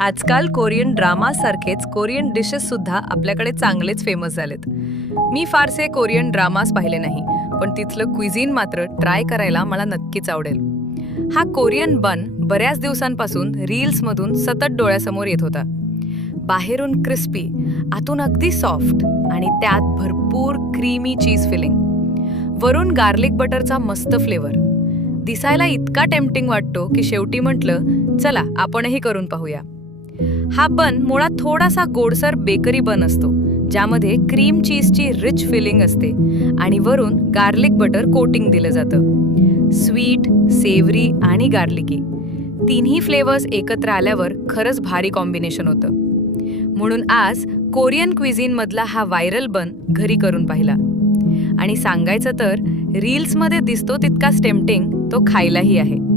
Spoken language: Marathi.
आजकाल कोरियन ड्रामासारखेच कोरियन डिशेस सुद्धा आपल्याकडे चांगलेच फेमस झालेत. मी फारसे कोरियन ड्रामास पाहिले नाही, पण तिथलं क्विझिन मात्र ट्राय करायला मला नक्कीच आवडेल. हा कोरियन बन बऱ्याच दिवसांपासून रील्समधून सतत डोळ्यासमोर येत होता. बाहेरून क्रिस्पी, आतून अगदी सॉफ्ट आणि त्यात भरपूर क्रीमी चीज फिलिंग. वरून गार्लिक बटरचा मस्त फ्लेवर. दिसायला इतका टेम्प्टिंग वाटतो की शेवटी म्हटलं चला आपणही करून पाहूया. हा बन मुळात थोडासा गोडसर बेकरी बन असतो, ज्यामध्ये क्रीम चीजची रिच फिलिंग असते आणि वरून गार्लिक बटर कोटिंग दिलं जातं. स्वीट, सेवरी आणि गार्लिकी तिन्ही फ्लेवर्स एकत्र आल्यावर खरंच भारी कॉम्बिनेशन होतं. म्हणून आज कोरियन क्विझिनमधला हा व्हायरल बन घरी करून पाहिला. आणि सांगायचं तर रील्समध्ये दिसतो तितकाच टेम्प्टिंग तो खायलाही आहे.